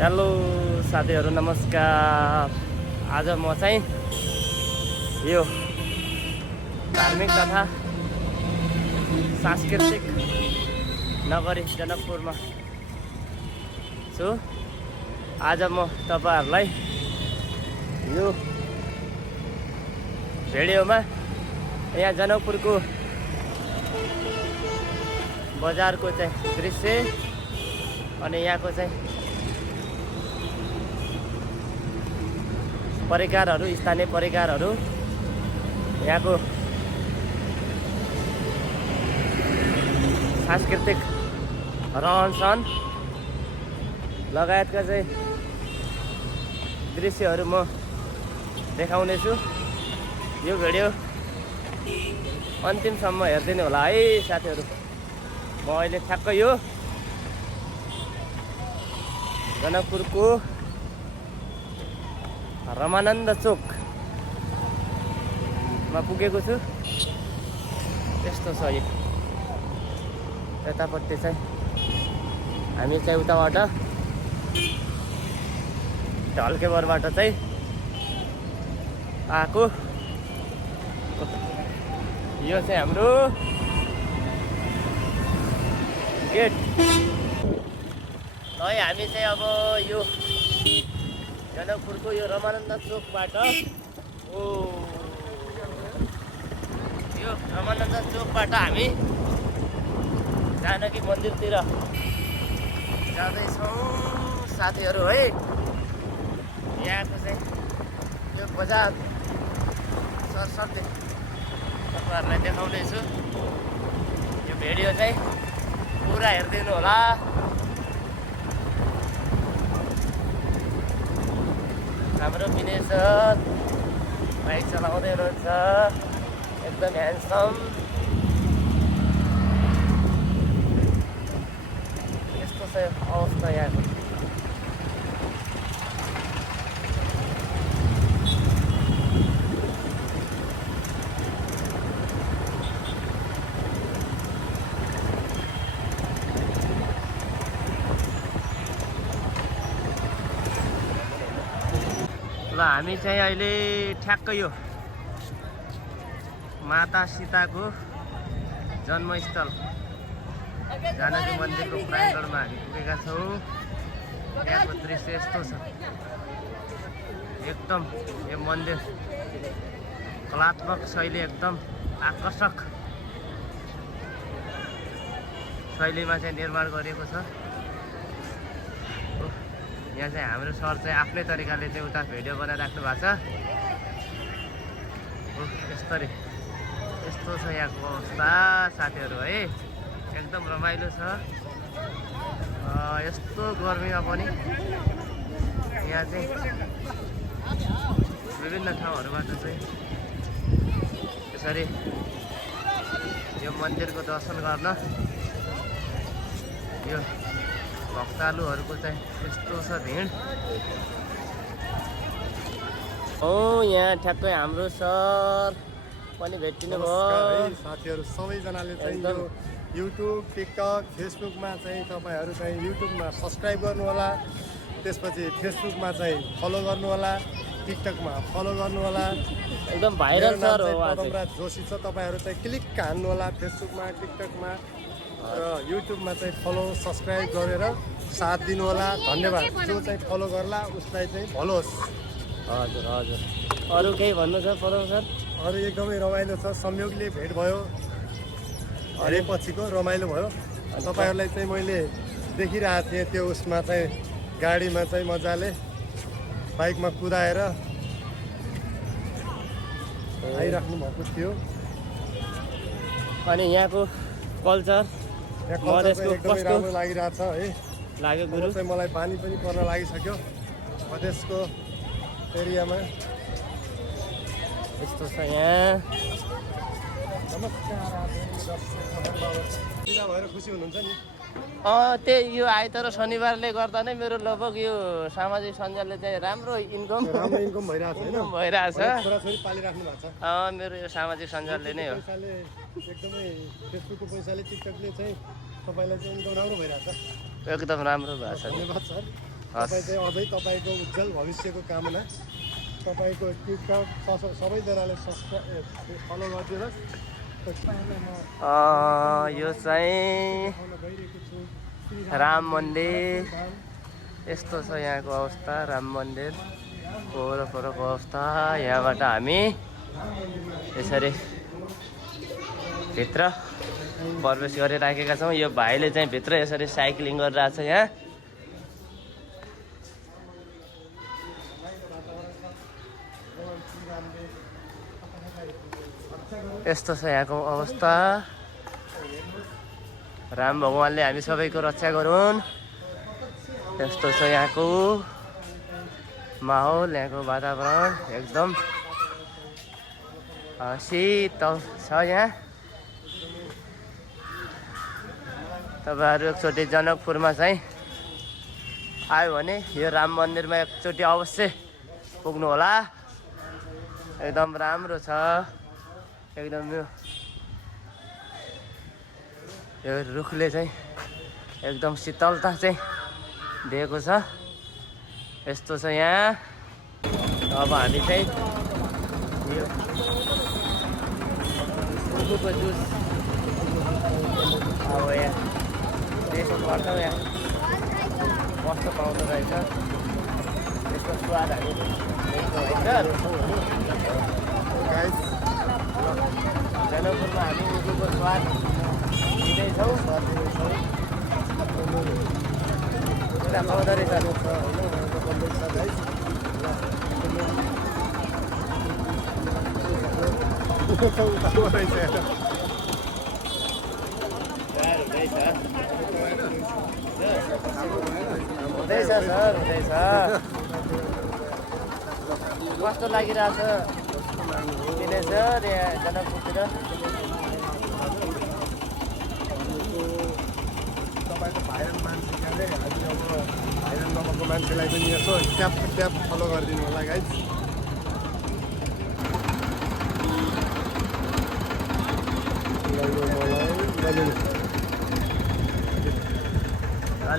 Hello साथीहरू नमस्कार। आज म चाहिँ यो धार्मिक तथा सांस्कृतिक नगरी जनकपुरमा छु। आज म तपाईहरुलाई यो भिडियोमा यहाँ जनकपुरको बजारको चाहिँ दृश्य अनि यहाँको चाहिँ परिकारहरू, स्थानीय परिकारहरू, यहाँको सांस्कृतिक रहनसहन लगायतका चाहिँ दृश्यहरू म देखाउने छु। यो भिडियो अन्तिमसम्म हेर्दिनु होला है साथीहरू। म अहिले ठ्याक्कै यो जनकपुरको रमानन्द चोकमा पुगेको छु। यस्तो छ यो यतापट्टि चाहिँ हामी चाहिँ उताबाट ढल्केबरबाट चाहिँ आएको। यो चाहिँ हाम्रो गेट है। हामी चाहिँ अब यो जनकपुरको यो रमानन्द चोकबाट हामी जानकी मन्दिरतिर जाँदैछौँ साथीहरू है। यहाँको चाहिँ यो बजार सरसर्ती तपाईँहरूलाई देखाउँदैछु। यो भिडियो चाहिँ पुरा हेरिदिनु होला। हाम्रो विनय सर बाइक चलाउँदै हुनुहुन्छ, एकदम ह्यान्डसम। यस्तो छ अवस्था यहाँको। ल हामी चाहिँ अहिले ठ्याक्कै यो माता सीताको जन्मस्थल जानकी मन्दिरको प्राङ्गणमा हामी पुगेका छौँ। यहाँको दृश्य यस्तो छ, एकदम यो मन्दिर कलात्मक शैली, एकदम आकर्षक शैलीमा चाहिँ निर्माण गरिएको छ। यहाँ चाहिँ हाम्रो सर चाहिँ आफ्नै तरिकाले चाहिँ उता भिडियो बनाइराख्नु भएको छ। यस्तो छ यहाँको अवस्था साथीहरू है। एकदम रमाइलो छ। यस्तो गर्मीमा पनि यहाँ चाहिँ विभिन्न ठाउँहरूबाट चाहिँ यसरी यो मन्दिरको दर्शन गर्न यो भक्तालुहरूको चाहिँ यस्तो छ भिड। यहाँ ठ्याक्कै हाम्रो सर पनि भेटिनु भयो। साथीहरू सबैजनाले चाहिँ यो युट्युब, टिकटक, फेसबुकमा चाहिँ तपाईँहरू चाहिँ युट्युबमा सब्सक्राइब गर्नु होला, त्यसपछि फेसबुकमा चाहिँ फलो गर्नु होला, टिकटकमा फलो गर्नु होला। एकदम भाइरल सर हो पदमराज जोशी छ। तपाईँहरू चाहिँ क्लिक हान्नु होला फेसबुकमा, टिकटकमा र युट्युबमा चाहिँ फलो सब्सक्राइब गरेर साथ दिनु होला। धन्यवाद। जो चाहिँ फलो गर्ला उसलाई चाहिँ भलो होस्। हजुर हजुर। अरू केही भन्नु छ पदम सर? अरू एकदमै रमाइलो छ। संयोगले भेट भयो, हरे पछिको रमाइलो भयो। तपाईँहरूलाई चाहिँ मैले देखिरहेको थिएँ त्यो उसमा चाहिँ गाडीमा चाहिँ मजाले बाइकमा कुदाएर आइराख्नु भएको थियो। अनि यहाँको कल्चर एकदमै राम्रो लागिरहेछ है। लाग्यो गुरु चाहिँ मलाई पानी पनि पर्न लागिसक्यो मधेसको एरियामा। यस्तो छ यहाँ। नमस्कार। भएर खुसी हुनुहुन्छ नि? त्यही यो आइतबार र शनिबारले गर्दा नै मेरो लगभग यो सामाजिक सञ्जालले चाहिँ राम्रो इन्कम भइरहेछ। छोराछोरी पालिराख्नु भएको छ। मेरो यो सामाजिक सञ्जालले नै हो। एकदमै फेसबुकको पैसाले, टिकटकले चाहिँ तपाईँलाई चाहिँ इन्कम राम्रो भइरहेछ। एकदम राम्रो भएको छ। धन्यवाद सर। तपाईँ चाहिँ अझै तपाईँको उज्जवल भविष्यको कामना तपाईँको टिकटक सबैजनाले फलो गरिदिनुहोस्। यो चाहिँ राम मन्दिर। यस्तो छ यहाँको अवस्था, राम मन्दिर वरपरको अवस्था। यहाँबाट हामी यसरी भित्र प्रवेश गरिराखेका छौँ। यो भाइले चाहिँ भित्र यसरी साइक्लिङ गरिरहेछ। यहाँ यस्तो छ यहाँको अवस्था। राम भगवानले हामी सबैको रक्षा गरून्। यस्तो छ यहाँको माहौल, यहाँको वातावरण एकदम शीतल छ। यहाँ तपाईँहरू एकचोटि जनकपुरमा चाहिँ आयो भने यो राम मन्दिरमा एकचोटि अवश्य पुग्नु होला। एकदम राम्रो छ। एकदम यो रुखले चाहिँ एकदम शीतलता चाहिँ दिएको छ। यस्तो छ यहाँ। अब हामी चाहिँ यो उखुको जुस अब यहाँ टेस्ट गर्छौँ। यहाँ कस्तो पाउँदो रहेछ, यसको स्वाद हामी जनकपुरमा हामी उखुको स्वाद लिँदैछौँ। पुरा पाउँदो रहेछ। हुँदैछ सर, हुँदैछ। कस्तो लागिरहेछ किन सर यहाँ जनकपुरतिर? तपाईँको भाइरल मान्छे क्यारे हामी अब भाइरल नभएको मान्छेलाई पनि यसो ट्याप फलो गरिदिनु होला गाइज।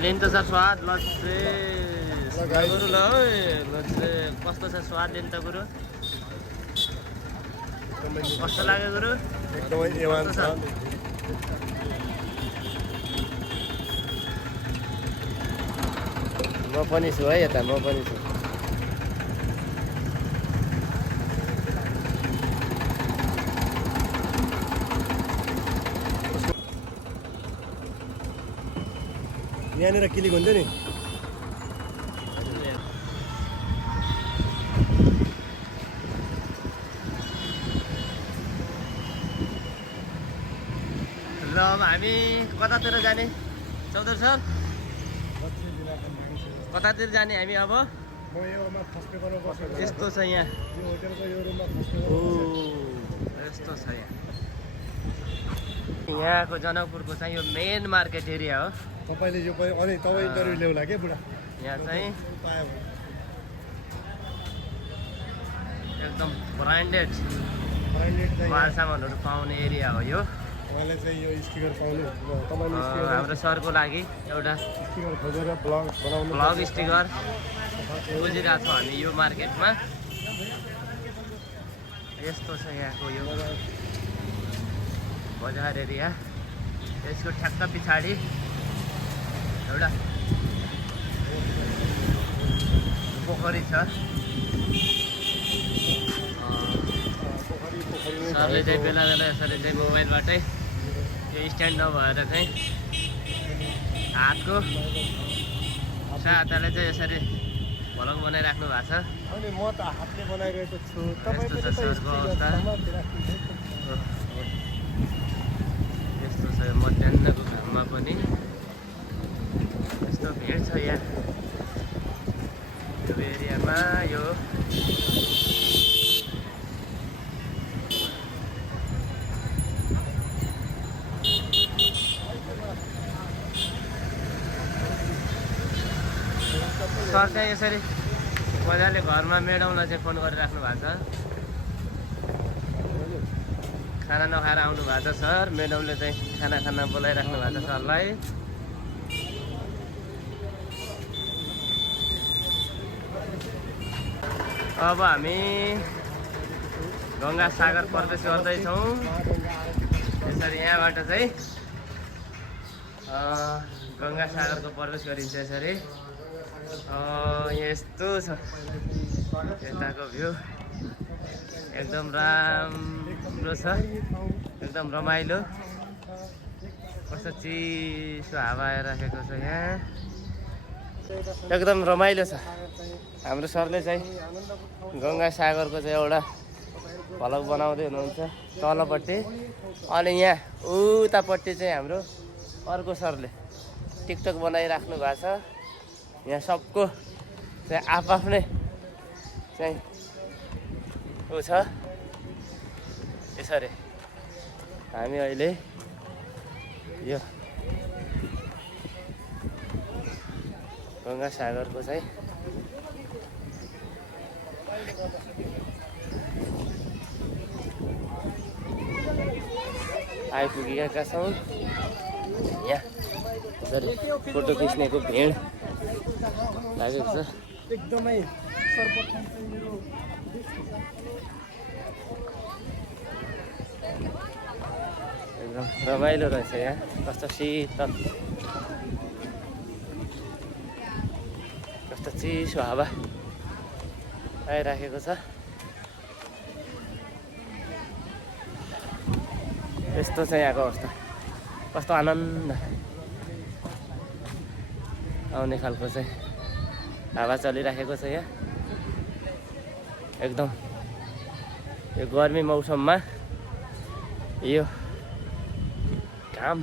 लिनु त सर स्वाद लस्से गुरु ल लस्से कस्तो छ स्वाद लिनु त गुरु? कस्तो लाग्यो गुरु? एकदमै एवान छ। म पनि छु है यता, म पनि छु। यहाँनिर क्लिक हुन्छ नि। ल अब हामी कतातिर जाने चौधरी सर? कतातिर जाने हामी अब? यस्तो छ यहाँ। यस्तो छ यहाँ। यहाँको जनकपुरको चाहिँ यो मेन मार्केट एरिया हो। तपाईँले यो पनि अनि तपाईँ इन्टरभ्यू ल्याउला के बुढा? यहाँ चाहिँ एकदम ब्रान्डेड माल सामानहरू पाउने एरिया हो यो। उहाँले चाहिँ यो स्टिकर पाउनु तपाईँले हाम्रो सरको लागि एउटा स्टिकर खोजेर ब्लग बनाउनु ब्लग स्टिकर बुझिरहेको छौँ हामी यो मार्केटमा। यस्तो छ यहाँको यो बजार एरिया। यसको ठ्याक्क पछाडि एउटा पोखरी छ। सरले चाहिँ बेला बेला यसरी चाहिँ मोबाइलबाटै यो स्ट्यान्ड नभएर चाहिँ हातको सहायताले चाहिँ यसरी भ्लग बनाइराख्नु भएको छ। अनि म त हातले बनाइरहेको छु। यस्तो छ सरको अवस्था। यस्तो छ मध्याहको घाममा पनि यस्तो भिड छ यहाँ यो एरियामा। यो सर चाहिँ यसरी मजाले घरमा मेडाउन चाहिँ फोन गरिराख्नु भएको छ। खाना नखाएर आउनु भएको छ सर। मेडमले चाहिँ खाना बोलाइराख्नु भएको छ सरलाई। अब हामी गङ्गा सागर प्रवेश गर्दैछौँ। यसरी यहाँबाट चाहिँ गङ्गा सागरको प्रवेश गरिन्छ। यसरी यस्तो छ यताको भ्यू, एकदम राम्रो छ, एकदम रमाइलो। कस्तो चिसो हावा आइराखेको छ यहाँ, एकदम रमाइलो छ। हाम्रो सरले चाहिँ गङ्गा सागरको चाहिँ एउटा भ्लग बनाउँदै हुनुहुन्छ तलपट्टि, अनि यहाँ उतापट्टि चाहिँ हाम्रो अर्को सरले टिकटक बनाइराख्नु भएको छ। यहाँ सबको चाहिँ आफ्नै चाहिँ ऊ छ। यसरी हामी अहिले यो गङ्गा सागरको चाहिँ आइपुगेका छौँ। यहाँ फोटो खिच्नेको भिड लागेको छ। एकदमै एकदम रमाइलो रहेछ यहाँ, कस्तो शीतल, कस्तो चिसो हावा आइराखेको छ। यस्तो चाहिँ यहाँको अवस्था, कस्तो आनन्द आउने खालको चाहिँ हावा चलिराखेको छ यहाँ। एकदम यो गर्मी मौसममा यो घाम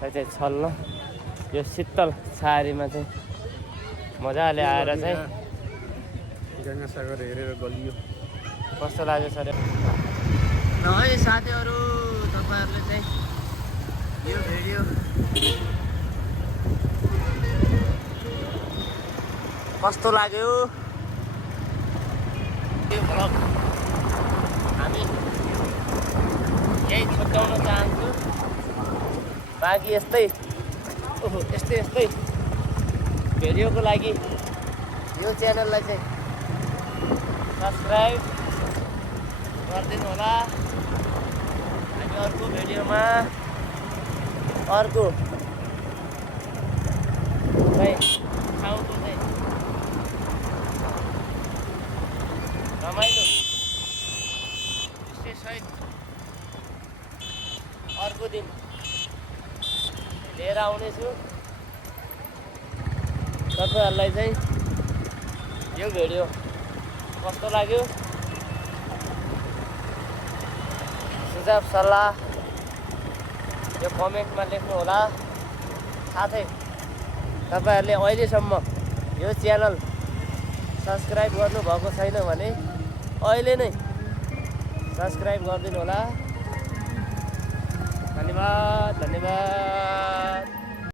चाहिँ छल्न, यो शीतल छारीमा चाहिँ मजाले आएर चाहिँ गङ्गा सागर हेरेर गलियो। कस्तो लाग्यो सर? ल है साथीहरू, तपाईँहरूले चाहिँ यो भिडियो कस्तो लाग्यो, यो भ्लग हामी यही छुट्याउन चाहन्छु। बाँकी यस्तै यस्तै भिडियोको लागि यो च्यानललाई चाहिँ सब्सक्राइब गरिदिनु होला। हामी अर्को भिडियोमा अर्को चाहिँ ठाउँको चाहिँ रमाइलो दृश्यसहित अर्को दिन लिएर आउनेछु। तपाईँहरूलाई चाहिँ यो भिडियो कस्तो लाग्यो, सुझाव सल्लाह यो कमेन्टमा लेख्नु होला। साथै तपाईँहरूले अहिलेसम्म यो च्यानल सब्सक्राइब गर्नुभएको छैन भने अहिले नै सब्सक्राइब गरिदिनु होला। धन्यवाद।